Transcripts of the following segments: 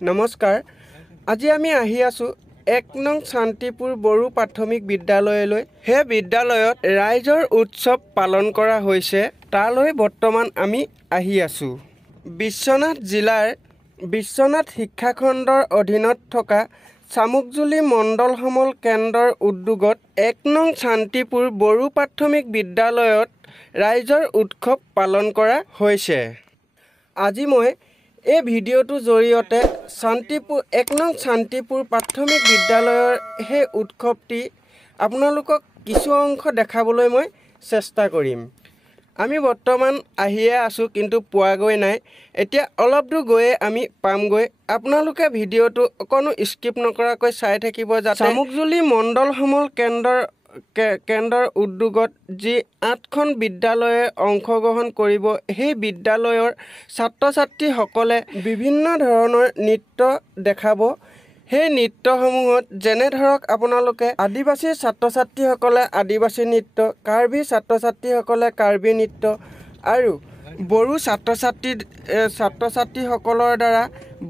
নমস্কাৰ আজি আমি আহি আছো ১ নং শান্তিপুৰ বড়ো প্ৰাথমিক বিদ্যালয়লৈ হে বিদ্যালয়ত ৰাইজৰ উৎসৱ পালন কৰা হৈছে তালৈ বৰ্তমান আমি আহি আছো বিশ্বনাথ জিলাৰ বিশ্বনাথ শিক্ষাখণ্ডৰ অধীনত থকা চামুকজুলি মণ্ডল সমল কেন্দ্ৰৰ উদ্যোগত ১ নং শান্তিপুৰ বড়ো প্ৰাথমিক বিদ্যালয়ত ৰাইজৰ উৎসৱ পালন কৰা হৈছে আজি মই এই ভিডিঅ'টোৰ জৰিয়তে শান্তিপুৰ ১ নং শান্তিপুৰ প্ৰাথমিক বিদ্যালয়ৰ সেই উৎসৱটি আপোনালোকক কিছু অংশ দেখাবলৈ মই চেষ্টা কৰিম আমি বৰ্তমান আহিয়ে আছো কিন্তু পোৱাগৈ নাই এতিয়া অলপ দূৰ গৈয়ে আমি পামগৈ আপোনালোকে ভিডিঅ'টো অকনো স্কিপ নকৰাকৈ চাই থাকিব যাতে চামুকজুলি মণ্ডল সমল কেন্দ্ৰৰ উদ্যোগত যি ৮খন বিদ্যালয়ে অংশগ্ৰহণ কৰিব সেই বিদ্যালয়ৰ ছাত্ৰ-ছাত্ৰীসকলে বিভিন্ন ধৰণৰ নৃত্য দেখাব সেই নৃত্যসমূহত যেনে ধৰক আপোনালোকে আদিবাসী ছাত্ৰ-ছাত্ৰীসকলে আদিবাসী নৃত্য কাৰ্বি ছাত্ৰ-ছাত্ৰীসকলে কাৰ্বি নৃত্য আৰু বড়ো ছাত্ৰ-ছাত্ৰীসকলৰ দ্বাৰা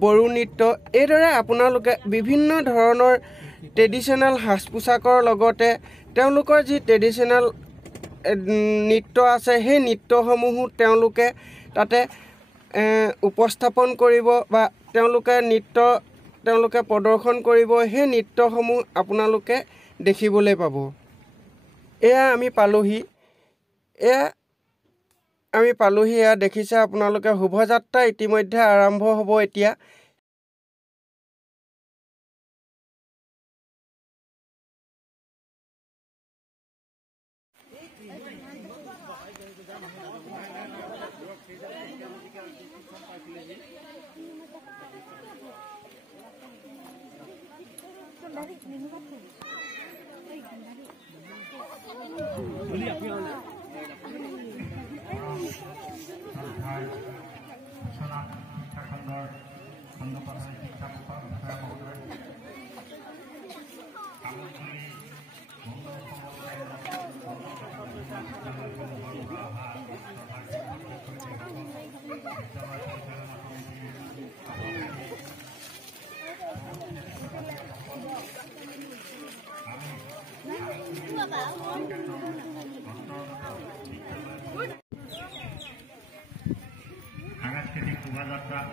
বড়ো নৃত্য এইদৰে আপোনালোকে বিভিন্ন ধৰণৰ ট্ৰেডিশ্যনেল সাজ পোছাকৰ লগতে তেওঁলোকৰ যি ট্ৰেডিশ্যনেল নৃত্য আছে সেই নৃত্যসমূহো তেওঁলোকে তাতে উপস্থাপন কৰিব বা তেওঁলোকে প্ৰদৰ্শন কৰিব সেই নৃত্যসমূহ আপোনালোকে দেখিবলৈ পাব এয়া আমি পালোহি এয়া দেখিছে আপোনালোকে শোভাযাত্ৰা ইতিমধ্যে আৰম্ভ হ'ব এতিয়া সাংস্কৃতিক শোভাযাত্ৰাৰ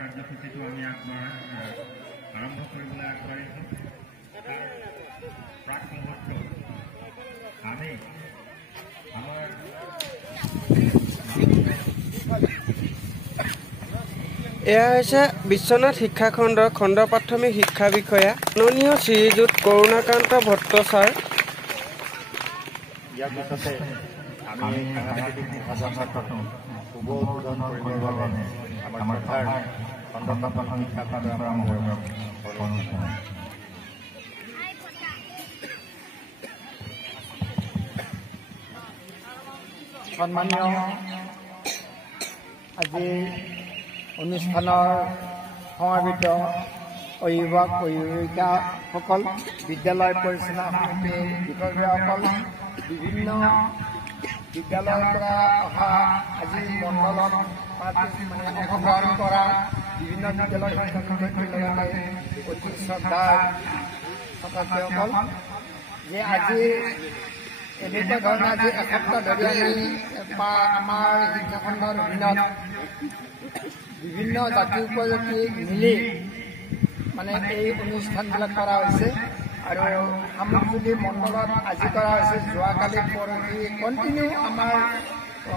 কাৰ্যসূচীটো আমি আৰম্ভ কৰিবলৈ আগবাঢ়িছোঁ প্ৰাক মুহূৰ্তত আমি আমাৰ এয়া হৈছে বিশ্বনাথ শিক্ষাখণ্ডৰ খণ্ড প্ৰাথমিক শিক্ষা বিষয়া মাননীয় শ্ৰীযুত কৰুণাকান্ত ভট্ট ছাৰ ইয়াৰ পিছতে আমি সাংস্কৃতিক শোভাযাত্ৰাটো শুভ উদ্বোধন কৰিবৰ বাবে আমাৰ খণ্ড প্ৰাথমিক শিক্ষা খণ্ডৰ আৰম্ভ অনুষ্ঠান সন্মানীয় আজি অনুষ্ঠানৰ সমাবেত অভিভাৱক অভিভাৱিকাসকল বিদ্যালয় পৰিচালনা সমিতিৰ বিষয়ববীয়াসকল বিভিন্ন বিদ্যালয়ৰ পৰা অহা আজি মণ্ডলত অংশগ্ৰহণ কৰা বিভিন্ন বিদ্যালয়ৰ শিক্ষক শিক্ষয়িত্ৰীৰ লগতে অতি শ্ৰদ্ধাৰ ছাত্ৰ-ছাত্ৰীসকল যে আজি এনেকুৱা ধৰণে আজি এসপ্তাহ ধৰি আমি আমাৰ শিক্ষাখণ্ডৰ অধীনত বিভিন্ন জাতি উপজাতি মিলি এই অনুষ্ঠানবিলাক কৰা হৈছে আৰু সামগ্ৰী মণ্ডলত আজি কৰা হৈছে যোৱাকালি পৰহি কণ্টিনিউ আমাৰ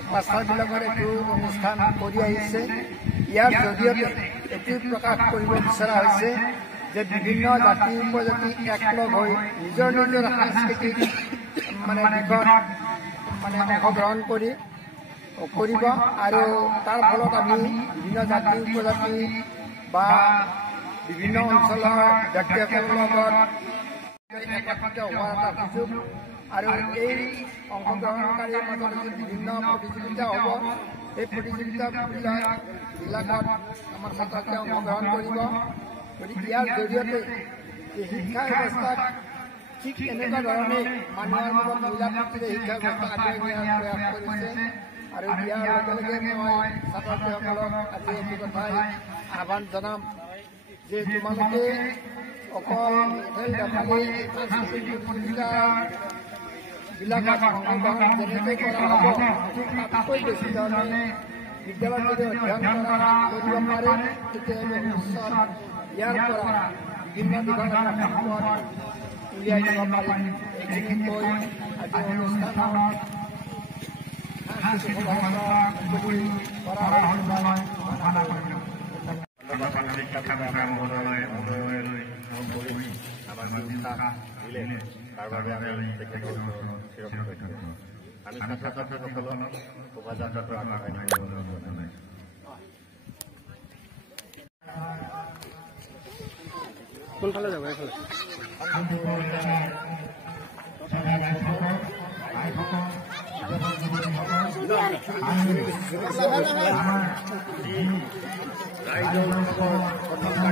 ক্লাছাৰবিলাকৰ এইটো অনুষ্ঠান কৰি আহিছে ইয়াৰ জৰিয়তে এইটো প্ৰকাশ কৰিব বিচৰা হৈছে যে বিভিন্ন জাতি উপজাতি একলগ হৈ নিজৰ নিজৰ সাংস্কৃতিক দিশত অংশগ্ৰহণ কৰিব আৰু তাৰ ফলত আমি বিভিন্ন জাতি উপজাতি বা বিভিন্ন অঞ্চলৰ ব্যক্তিসকলৰ লগত একত্ৰিত হোৱাৰ এটা সুযোগ আৰু এই অংশগ্ৰহণকাৰীৰ মাজত বিভিন্ন প্ৰতিযোগিতা হ'ব এই প্ৰতিযোগিতাবিলাকত আমাৰ ছাত্ৰ ছাত্ৰীয়ে অংশগ্ৰহণ কৰিব গতিকে ইয়াৰ জৰিয়তে শিক্ষা ব্যৱস্থাত ঠিক এনেকুৱা ধৰণে মানুহৰ লগত মিলা প্ৰীতিৰে শিক্ষা ব্যৱস্থা আগুৱাই নিয়াৰ প্ৰয়াস কৰিছে আৰু ইয়াৰ লগে লগে মই ছাত্ৰ ছাত্ৰীসকলক আজি এইটো কথাই আহ্বান জনাম যে তোমালোকে অকল খেল ধেমালি সাংস্কৃতিক প্ৰতিযোগিতাবিলাকত অংশগ্ৰহণ যেনেকৈ কৰা হ'ব তাতকৈ বেছি ধৰণে বিদ্যালয়ত যদি অধ্যয়ন কৰিব পাৰে তেতিয়াহ'লে ভৱিষ্যত ইয়াৰ পৰা বিভিন্ন দিশত সম্পদ উলিয়াই দিব পাৰিম। এইখিনি কৈ আজি অনুষ্ঠানত সাংস্কৃতিক কৰা আমি ছাত্ৰ ছাত্ৰীসকলক শোভাযাত্ৰাটো আগবঢ়াই নিবলৈ কোনফালে যাব এইফালে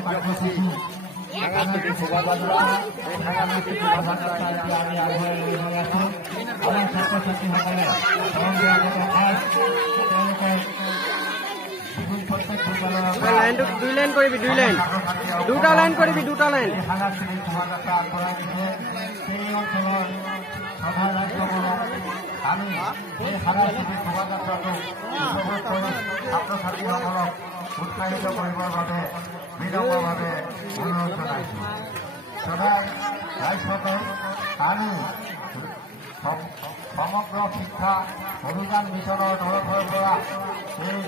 কাৰ্যসূচী সাংস্কৃতিক শোভাযাত্ৰা এই সাংস্কৃতিক শোভাযাত্ৰা আমি আগুৱাই লৈ গৈ আছো। আমাৰ ছাত্ৰ ছাত্ৰীসকলে প্ৰত্যেক বিদ্যালয়ৰ লাইনটো 2 লাইন কৰিবি 2 লাইন 2টা লাইন কৰিবি 2টা লাইন সাংস্কৃতিক শোভাযাত্ৰা আগবঢ়াই দিছে। সেই অঞ্চলৰ সভাযাত্ৰীসকলক আমি এই সাংস্কৃতিক শোভাযাত্ৰাটো উপভোগ কৰি ছাত্ৰ ছাত্ৰীসকলক উৎসাহিত কৰিবৰ বাবে বিনম্ৰভাৱে অনুৰোধ জনাইছোঁ। সদায় ৰাইজসকল আমি সমগ্ৰ শিক্ষা অভিযান মিছনৰ তৰফৰ পৰা এই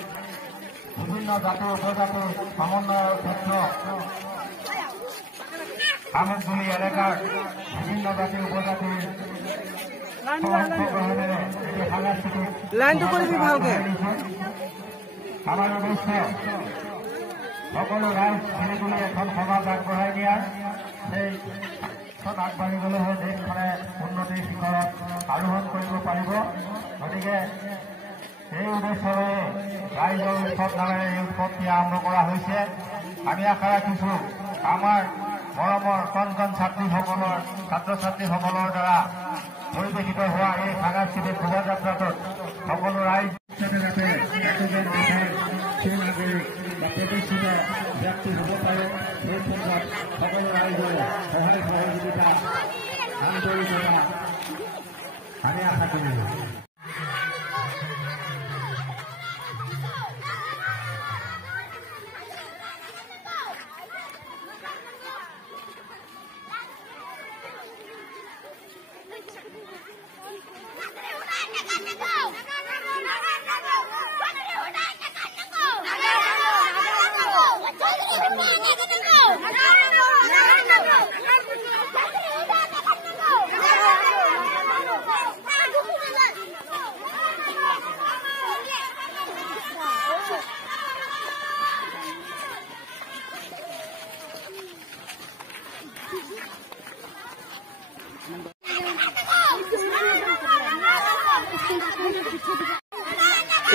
বিভিন্ন জাতি উপজাতি সমন্বয়ৰ ক্ষেত্ৰ সামগ্ৰী এলেকাৰ বিভিন্ন জাতি উপজাতিৰ অংশগ্ৰহণেৰে এই সাংস্কৃতিক লাইনটো কৰিবি ভালকে আমাৰ উদ্দেশ্য সকলো ৰাইজ মিলি তুলি এখন সমাজ আগবঢ়াই দিয়াৰ সেইখন আগবাঢ়িবলৈ হৈ দেশখনে উন্নতিৰ শিখৰত আৰোহণ কৰিব পাৰিব। গতিকে এই উদ্দেশ্যৰে ৰাইজৰ উৎসৱ নামেৰে এই উৎসৱটি আৰম্ভ কৰা হৈছে। আমি আশা ৰাখিছোঁ আমাৰ মৰমৰ কণ কণ ছাত্ৰ ছাত্ৰীসকলৰ দ্বাৰা পৰিৱেশিত হোৱা এই সাংস্কৃতিক শোভাযাত্ৰাটোত সকলো ৰাইজ যাতে একোজন সুনাগৰিক বা প্ৰতিষ্ঠিত ব্যক্তি হ'ব পাৰে সেই ক্ষেত্ৰত সকলো ৰাইজৰ সহায় সহযোগিতা আন্তৰিকতা আমি আশা কৰিছোঁ।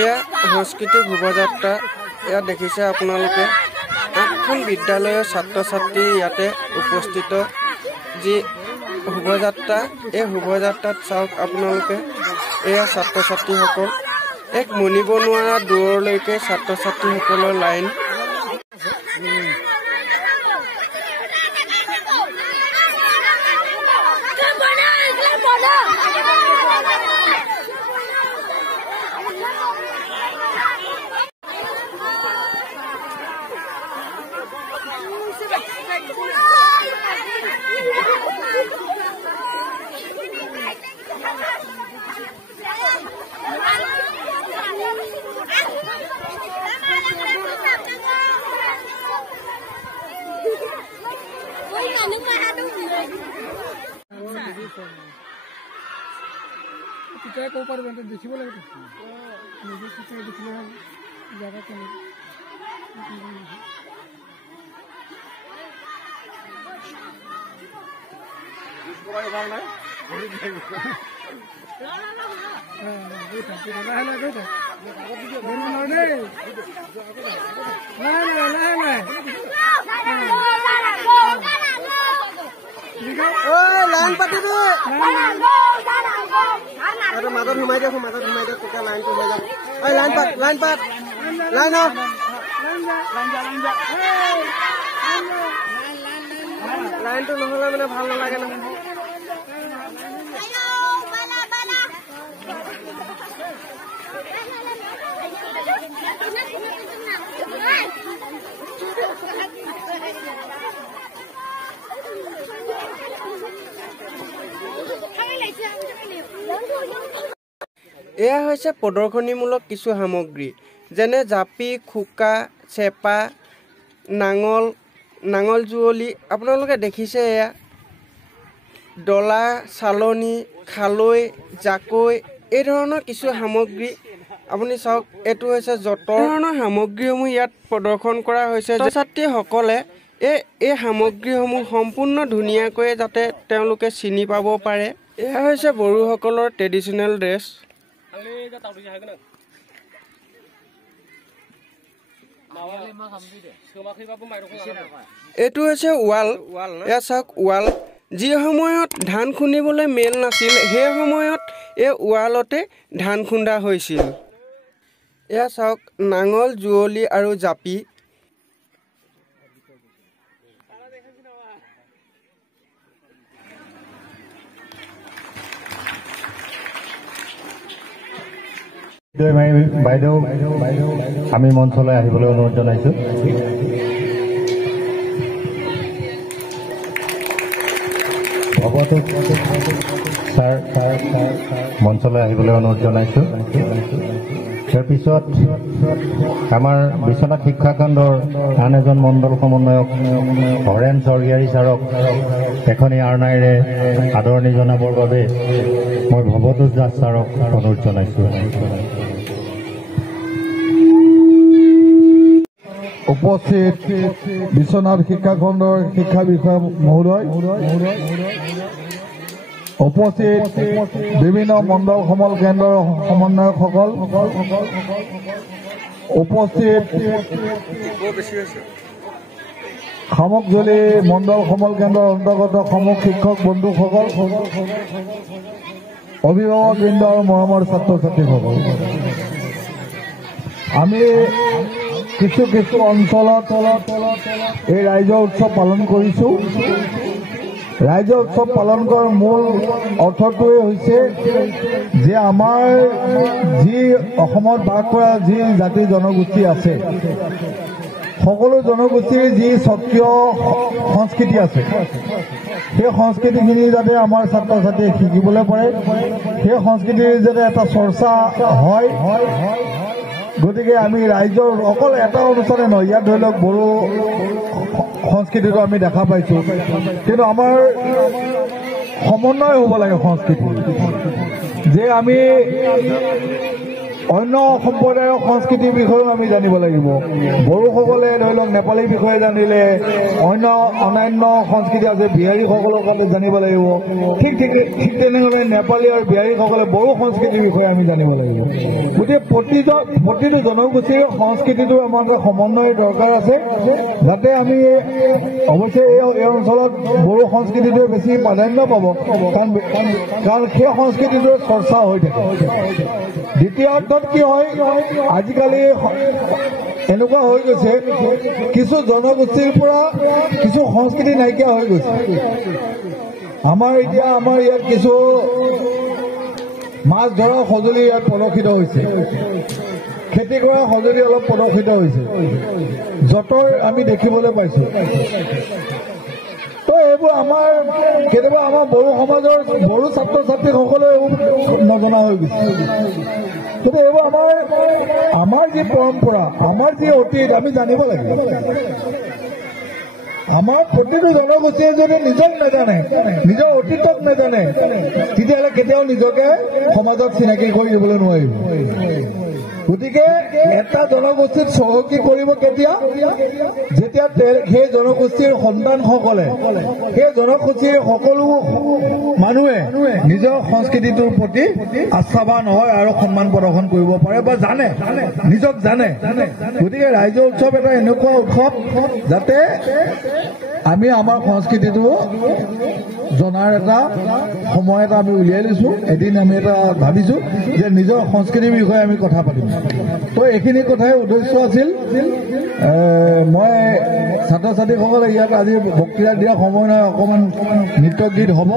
এয়া সাংস্কৃতিক শোভাযাত্ৰা। এয়া দেখিছে আপোনালোকে 8খন বিদ্যালয়ৰ ছাত্ৰ ছাত্ৰী ইয়াতে উপস্থিত যি শোভাযাত্ৰা। এই শোভাযাত্ৰাত চাওক আপোনালোকে এয়া ছাত্ৰ ছাত্ৰীসকল এক মনিব নোৱাৰা দূৰলৈকে ছাত্ৰ ছাত্ৰীসকলৰ লাইন। তেতিয়া ক'ব পাৰিব দেখিব লাগিব নিজে তেতিয়া দেখিলে হ'ল জেগা কেনেকৈ লাইন পাতি মাজত সোমাই দিয়ক তেতিয়া লাইনটো হৈ যাব। লাইনটো নহ'লে মানে ভাল নালাগে নহয়। এয়া হৈছে প্ৰদৰ্শনীমূলক কিছু সামগ্ৰী, যেনে জাপি, খোকা, চেপা, নাঙল যুৱলি। আপোনালোকে দেখিছে এয়া ডলা, চালনী, খালৈ, জাকৈ, এই ধৰণৰ কিছু সামগ্ৰী। আপুনি চাওক, এইটো হৈছে যঁতৰ ধৰণৰ সামগ্ৰীসমূহ ইয়াত প্ৰদৰ্শন কৰা হৈছে। ছাত্ৰ ছাত্ৰীসকলে এই সামগ্ৰীসমূহ সম্পূৰ্ণ ধুনীয়াকৈ যাতে তেওঁলোকে চিনি পাব পাৰে। এয়া হৈছে বড়োসকলৰ ট্ৰেডিশ্যনেল ড্ৰেছ। এইটো হৈছে ৱাল। এয়া চাওক ৱাল, যি সময়ত ধান খুন্দিবলৈ মেল নাছিল সেই সময়ত এই ৱালতে ধান খুন্দা হৈছিল। এয়া চাওক নাঙল, যুৱলি আৰু জাপি। বাইদেউ আমি মঞ্চলৈ আহিবলৈ অনুৰোধ জনাইছো। ভৱতোষ ছাৰ মঞ্চলৈ আহিবলৈ অনুৰোধ জনাইছো। ইয়াৰ পিছত আমাৰ বিশ্বনাথ শিক্ষাখণ্ডৰ আন এজন মণ্ডল সমন্বয়ক হৰেণ স্বৰ্গীয়াৰী ছাৰক এখনি আৰনাইৰে আদৰণি জনাবৰ বাবে মই ভৱতোষ দাস ছাৰক অনুৰোধ জনাইছো। উপস্থিত বিশ্বনাথ শিক্ষাখণ্ডৰ শিক্ষা বিষয়া মহোদয়, উপস্থিত বিভিন্ন মণ্ডল সমল কেন্দ্ৰৰ সমন্বয়কসকল, উপস্থিত খামকজলি মণ্ডল সমল কেন্দ্ৰৰ অন্তৰ্গত সমক শিক্ষক বন্ধুসকল, অভিভাৱকবৃন্দ আৰু মৰমৰ ছাত্ৰ ছাত্ৰীসকল, আমি কিছু অঞ্চলত এই ৰাইজৰ উৎসৱ পালন কৰিছো। ৰাইজৰ উৎসৱ পালন কৰাৰ মূল অৰ্থটোৱে হৈছে যে আমাৰ যি অসমত বাস কৰা যি জাতি জনগোষ্ঠী আছে, সকলো জনগোষ্ঠীৰ যি স্বকীয় সংস্কৃতি আছে, সেই সংস্কৃতিখিনি যাতে আমাৰ ছাত্ৰ ছাত্ৰীয়ে শিকিবলৈ পাৰে, সেই সংস্কৃতিৰ যাতে এটা চৰ্চা হয়। গতিকে আমি ৰাইজৰ অকল এটা অনুষ্ঠানে নহয়, ইয়াত ধৰি লওক বড়ো সংস্কৃতিটো আমি দেখা পাইছো, কিন্তু আমাৰ সমন্বয় হ'ব লাগে সংস্কৃতি, যে আমি অন্য সম্প্ৰদায়ৰ সংস্কৃতিৰ বিষয়েও আমি জানিব লাগিব। বড়োসকলে ধৰি লওক নেপালীৰ বিষয়ে জানিলে, অন্যান্য সংস্কৃতি আছে বিহাৰীসকলৰ কাৰণে জানিব লাগিব, ঠিক তেনেদৰে নেপালী আৰু বিহাৰীসকলে বড়ো সংস্কৃতিৰ বিষয়ে আমি জানিব লাগিব। গতিকে প্ৰতিটো জনগোষ্ঠীৰ সংস্কৃতিটো আমাৰ সমন্বয়ৰ দৰকাৰ আছে, যাতে আমি অৱশ্যে এই অঞ্চলত বড়ো সংস্কৃতিটোৱে বেছি প্ৰাধান্য পাব, কাৰণ সেই সংস্কৃতিটোৰ চৰ্চা হৈ থাকে। দ্বিতীয় অৰ্থত কি হয়, আজিকালি এনেকুৱা হৈ গৈছে কিছু জনগোষ্ঠীৰ পৰা কিছু সংস্কৃতি নাইকিয়া হৈ গৈছে। আমাৰ ইয়াত কিছু মাছ ধৰা সঁজুলি ইয়াত প্ৰদৰ্শিত হৈছে, খেতি কৰা সঁজুলি অলপ প্ৰদৰ্শিত হৈছে, যঁতৰ আমি দেখিবলৈ পাইছো। তো এইবোৰ আমাৰ কেতিয়াবা আমাৰ বড়ো সমাজৰ বড়ো ছাত্ৰ ছাত্ৰীসকলে এইবোৰ নজনা হৈ গৈছে। কিন্তু এইবোৰ আমাৰ যি পৰম্পৰা, আমাৰ যি অতীত আমি জানিব লাগিব। আমাৰ প্ৰতিটো জনগোষ্ঠীয়ে যদি নিজক নাজানে, নিজৰ অতীতক নাজানে, তেতিয়াহ'লে কেতিয়াও নিজকে সমাজত চিনাকি কৰি দিবলৈ নোৱাৰিব। গতিকে এটা জনগোষ্ঠীত চহকী কৰিব কেতিয়া, যেতিয়া সেই জনগোষ্ঠীৰ সন্তানসকলে, সেই জনগোষ্ঠীৰ সকলো মানুহে নিজৰ সংস্কৃতিটোৰ প্ৰতি আস্থাবান হয় আৰু সন্মান প্ৰদৰ্শন কৰিব পাৰে বা জানে, নিজক জানে। গতিকে ৰাইজৰ উৎসৱ এটা এনেকুৱা উৎসৱ যাতে আমি আমাৰ সংস্কৃতিটো জনাৰ এটা সময় এটা আমি উলিয়াই লৈছো। এদিন আমি এটা ভাবিছো যে নিজৰ সংস্কৃতিৰ বিষয়ে আমি কথা পাতিম। তো এইখিনি কথাই উদ্দেশ্য আছিল। মই ছাত্ৰ ছাত্ৰীসকলে ইয়াত আজি বক্তৃতা দিয়া সময় নহয়, অকণমান নৃত্য গীত হ'ব,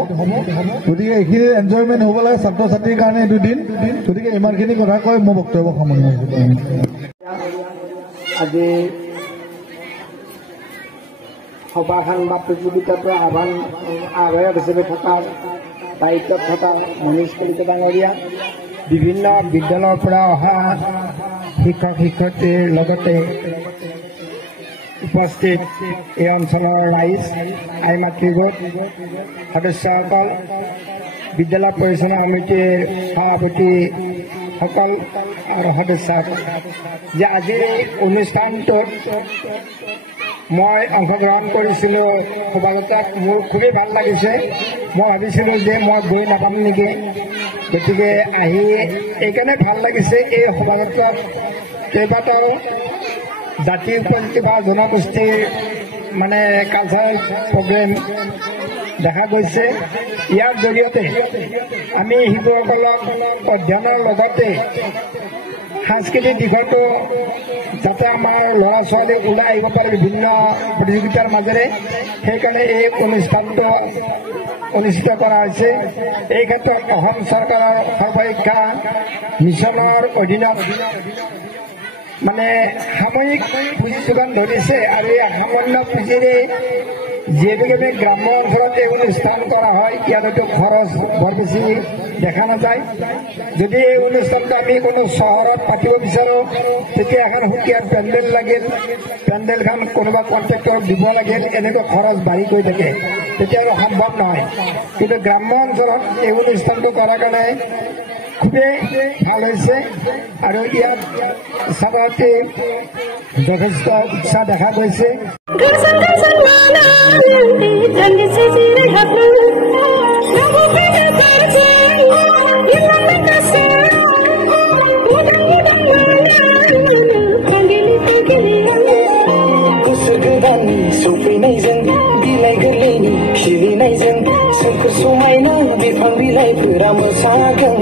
গতিকে এইখিনি এনজয়মেণ্ট হ'ব লাগে ছাত্ৰ ছাত্ৰীৰ কাৰণে এইটো দিন। গতিকে ইমানখিনি কথা কৈ মই বক্তব্য সামৰণি মাৰিছোঁ। আজি সভাখন বা প্ৰতিযোগিতাটো আহ্বায়ক হিচাপে থকাৰ দায়িত্বত থকা মনীষ কলিতা ডাঙৰীয়া, বিভিন্ন বিদ্যালয়ৰ পৰা অহা শিক্ষক শিক্ষয়িত্ৰীৰ লগতে উপস্থিত এই অঞ্চলৰ ৰাইজ, আই মাতৃ গোট সদস্যসকল, বিদ্যালয় পৰিচালনা সমিতিৰ সভাপতিসকল আৰু সদস্যসকল, যে আজিৰ এই অনুষ্ঠানটোত মই অংশগ্ৰহণ কৰিছিলোঁ সভাগতাত। মোৰ খুবেই ভাল লাগিছে। মই ভাবিছিলোঁ যে মই গৈ নাপাম নেকি, গতিকে আহি এইকাৰণে ভাল লাগিছে। এই সভাগতাত কেইবাটাও জাতি উপজাতি বা জনগোষ্ঠীৰ মানে কালচাৰেল প্ৰগ্ৰেম দেখা গৈছে। ইয়াৰ জৰিয়তে আমি শিশুসকলক অধ্যয়নৰ লগতে সাংস্কৃতিক দিশতো যাতে আমাৰ ল'ৰা ছোৱালী ওলাই আহিব পাৰে বিভিন্ন প্ৰতিযোগিতাৰ মাজেৰে, সেইকাৰণে এই অনুষ্ঠানটো অনুষ্ঠিত কৰা হৈছে। এই ক্ষেত্ৰত অসম চৰকাৰৰ সৰ্বশিক্ষা মিছনৰ অধীনত মানে সাময়িক পুঁজি যোগান ধৰিছে, আৰু এই সামান্য পুঁজিৰে যিহেতুকে আমি গ্ৰাম্য অঞ্চলত এই অনুষ্ঠান কৰা হয়, ইয়াতো খৰচ বৰ বেছি দেখা নাযায়। যদি এই অনুষ্ঠানটো আমি কোনো চহৰত পাতিব বিচাৰোঁ, তেতিয়া এখন সুকীয়া পেণ্ডেল লাগিল, পেণ্ডেলখন কোনোবা কণ্ট্ৰেক্টৰক দিব লাগিল, এনেকৈ খৰচ বাঢ়ি গৈ থাকে, তেতিয়া আৰু সম্ভৱ নহয়। কিন্তু গ্ৰাম্য অঞ্চলত এই অনুষ্ঠানটো কৰাৰ কাৰণে খুবেই ভাল হৈছে, আৰু ইয়াত ছাত্ৰ ছাত্ৰী যথেষ্ট উৎসাহ দেখা গৈছে। सौफैनायजों बिलाइ गोरलैनि खिलिनायजों सोमखोर समायना बिफां बिलाइफोरा मोसागोन।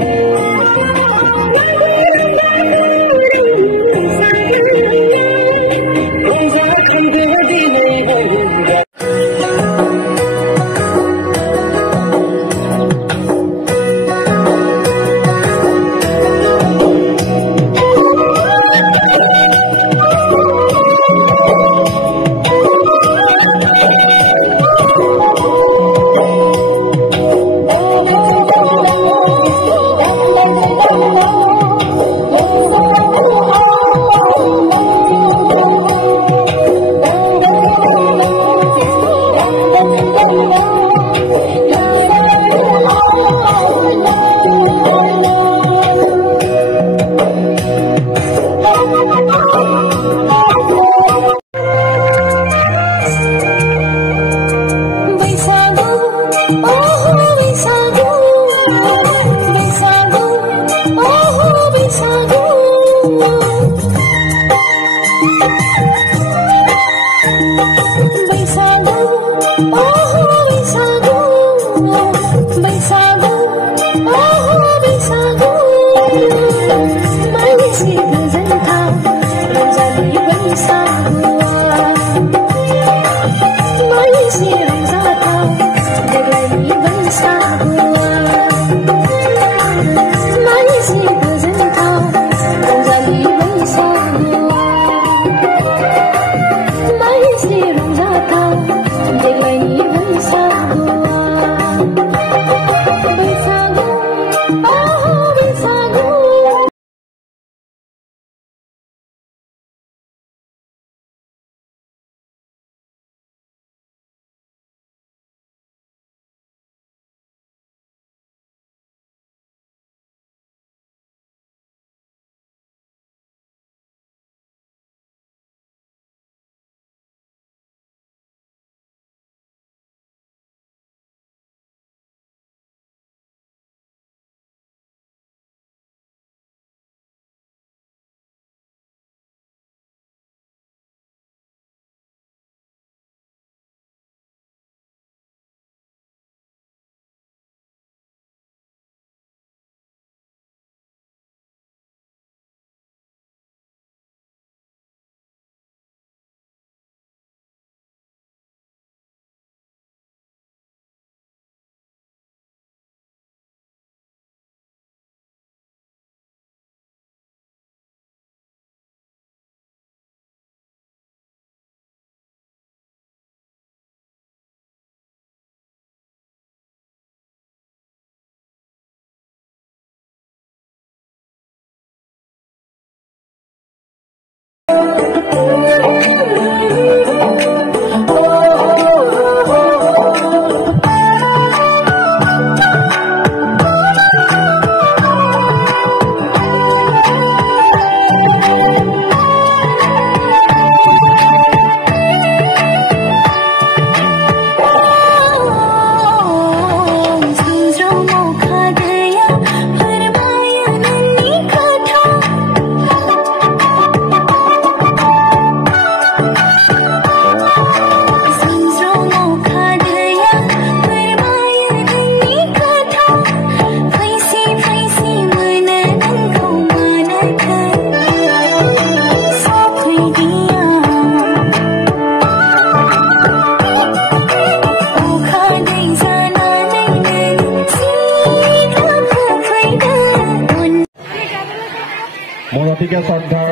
গতিকে শ্ৰদ্ধাৰ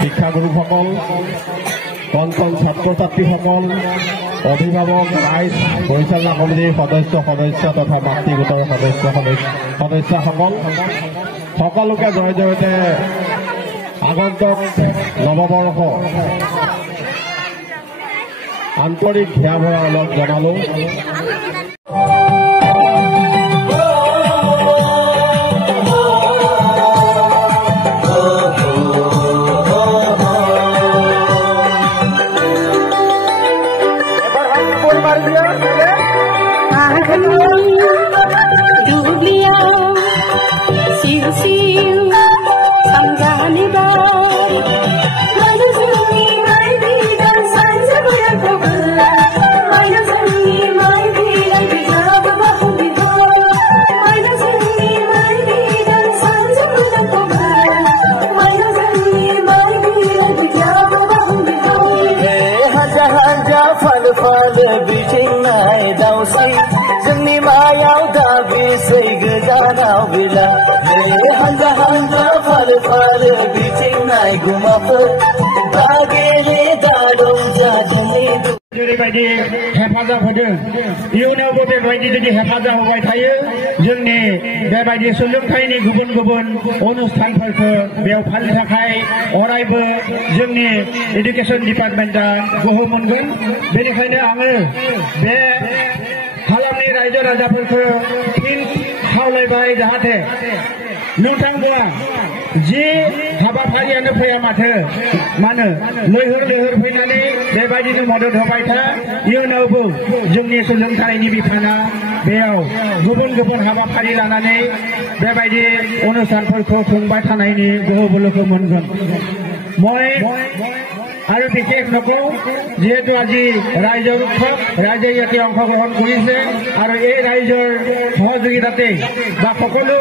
শিক্ষাগুৰুসকল, কণ কণ ছাত্ৰ ছাত্ৰীসকল, অভিভাৱক, ৰাইজ, পৰিচালনা সমিতিৰ সদস্য তথা মাতৃ গোটৰ সদস্যসকল সকলোকে জয়তে আগন্তুক নৱবৰ্ষ আন্তৰিক হিয়া ভৰা অলপ জনালো। जोंनि मायाव दाबिसै गोजानाव गैला हानजा हानजा फालो फालो बिथिंनाय गुमाफोर बागेरे दादं जादोंनि जेरैबायदि हेफाजाब होदों इयुनावबो बेबायदि जुदि हेफाजाब होबाय थायो जोंनि बेबायदि सोलोंथाइनि गुबुन गुबुन अनुष्ठानफोरखौ बेयाव फालिनो थाखाय अरायबो जोंनि एडुकेशन डिपार्टमेन्टआ गोहो मोनगोन। बेनिखायनो आङो बे हालामनि रायजो राजाफोरखौ फिन खावलायबाय जाहाथे नोंथांमोना जि हाबाफारियानो फैया मानो लैहोर लैहोर फैनानै बेबायदिनो मदद होबाय था। इयुनावबो जोंनि सोलोंथाइनि बिफाना बेयाव गुबुन गुबुन हाबाफारि लानानै बेबायदि अनुष्ठानफोरखौ खुंबाय थानायनि गोहो बोलोखौ मोनगोन। মই আৰু বিশেষ নকওঁ যিহেতু আজি ৰাইজৰ উৎসৱ, ৰাইজে ইয়াতে অংশগ্ৰহণ কৰিছে আৰু এই ৰাইজৰ সহযোগিতাতে বা সকলো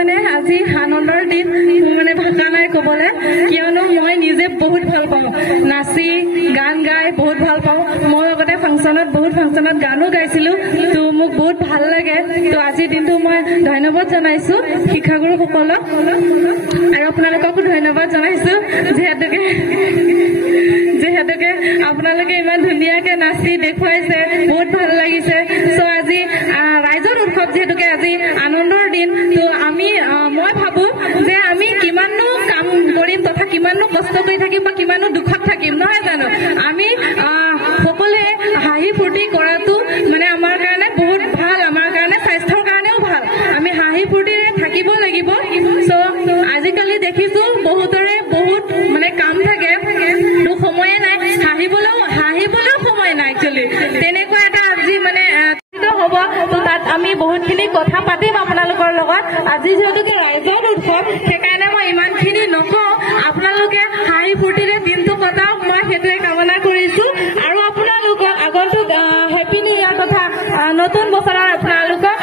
মানে আজি আনন্দৰ দিন মানে ভাষা নাই ক'বলৈ কিয়নো মই নিজে বহুত ভাল পাওঁ নাচি গান গাই বহুত ভাল পাওঁ মই আগতে বহুত ফাংচনত গানো গাইছিলোঁ তো মোক বহুত ভাল লাগে তো আজিৰ দিনটো মই ধন্যবাদ জনাইছোঁ শিক্ষাগুৰুসকলক আৰু আপোনালোককো ধন্যবাদ জনাইছোঁ যিহেতুকে আপোনালোকে ইমান ধুনীয়াকৈ নাচি দেখুৱাইছে বহুত ভাল লাগিছে চ' আজি ৰাইজৰ উৎসৱ যিহেতুকে আজি আনন্দৰ দিন তো মই ভাবোঁ যে আমি কিমাননো কাম কৰিম তথা কিমাননো কষ্ট কৰি থাকিম বা কিমাননো দুখত থাকিম নহয় জানো আমি সকলোৱে হাঁহি ফূৰ্তি কৰাটো মানে আমাৰ কাৰণে বহুত ভাল আমাৰ কাৰণে স্বাস্থ্যৰ কাৰণেও ভাল আমি হাঁহি ফূৰ্তিৰে থাকিব লাগিব চ' আজিকালি দেখিছোঁ বহুতৰে বহুত মানে কাম থাকে তো সময়ে নাই হাঁহিবলৈও সময় নাই একচুৱেলি তেনেকুৱা এটা আজি মানে হ'ব তো তাত আমি বহুতখিনি কথা পাতিম আপোনালোকৰ লগত আজি যিহেতুকে ৰাইজৰ উৎসৱ সেইকাৰণে মই ইমানখিনি নকওঁ আপোনালোকে হাঁহি ফূৰ্তিৰে দিনটো কটাওক মই সেইটোৱে কামনা কৰিছোঁ আৰু আপোনালোকক আগন্তুক হেপী নিউ ইয়াৰ তথা নতুন বছৰৰ আপোনালোকক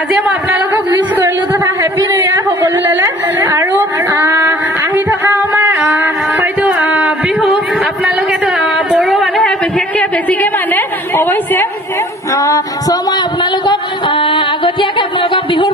আজি মই আপোনালোকক উইচ কৰিলোঁ তথা হেপী নিউ ইয়াৰ সকলোলৈ আৰু আহি থকা আমাৰ হয়তো বিহু আপোনালোকেতো বড়ো মানুহে বিশেষকৈ বেছিকৈ মানে অৱশ্যে চ' মই আপোনালোকক আগতীয়াকৈ আপোনালোকক বিহুৰ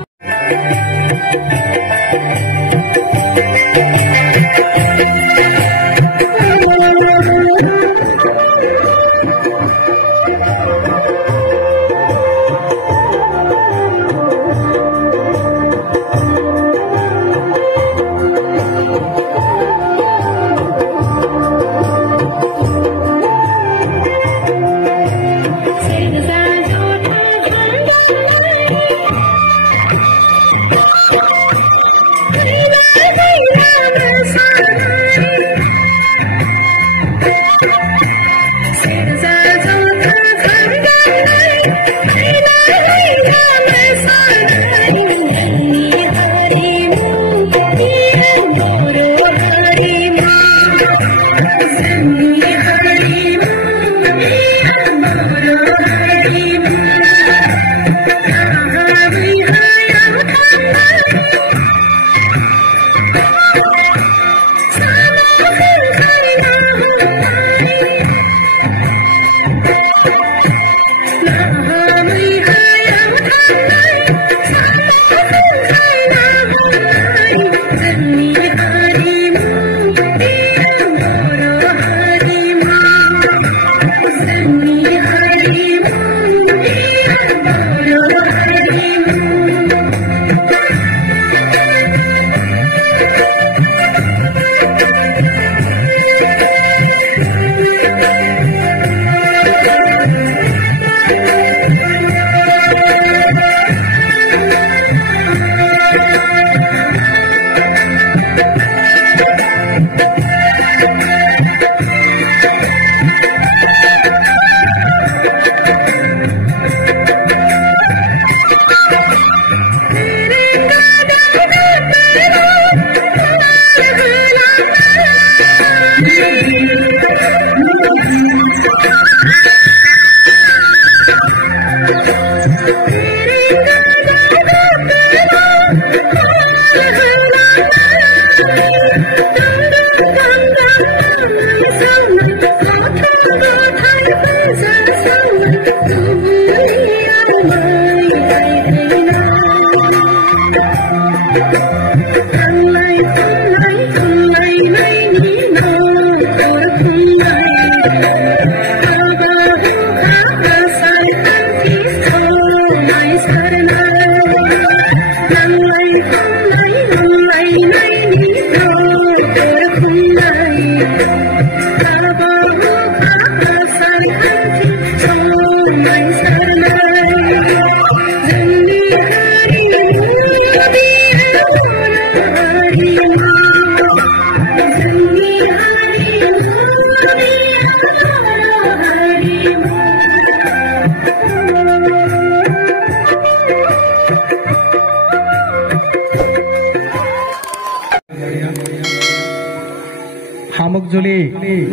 সামগ্জুলি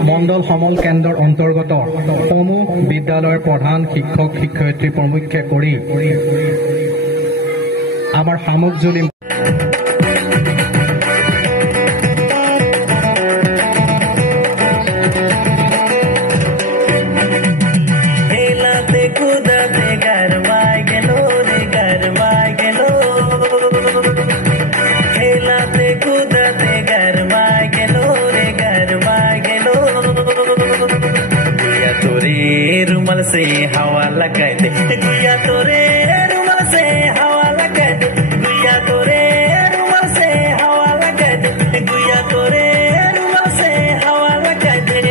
মণ্ডল সমল কেন্দ্ৰৰ অন্তৰ্গত সমূহ বিদ্যালয়ৰ প্ৰধান শিক্ষক শিক্ষয়িত্ৰী প্ৰমুখ্যে কৰি আমাৰ সামগ্জুলি रुमाल से हवा लगा दे गुया तोरे रुमाल से हवा लगा दे गुया तोरे रुमाल से हवा लगा दे गुया तोरे रुमाल से हवा लगा दे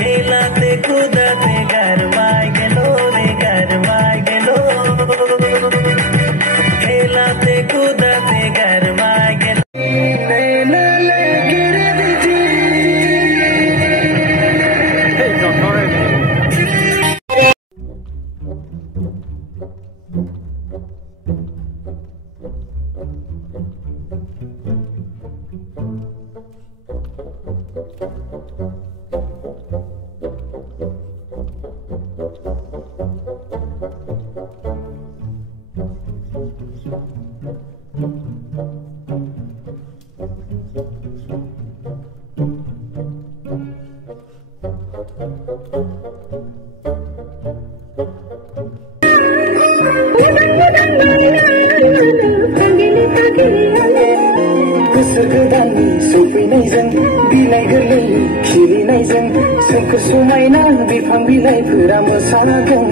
खेलाते कूदते गरमा गेलो रे गरमा गेलो खेलाते कूदते गरमा गेलो नैना लगे रे जी गोसोगोदाननि सफैनायजों बिलाइ गोरलै खिलिनायजों सोमखोर समायना बिफां बिलाइफोरा मोसागोन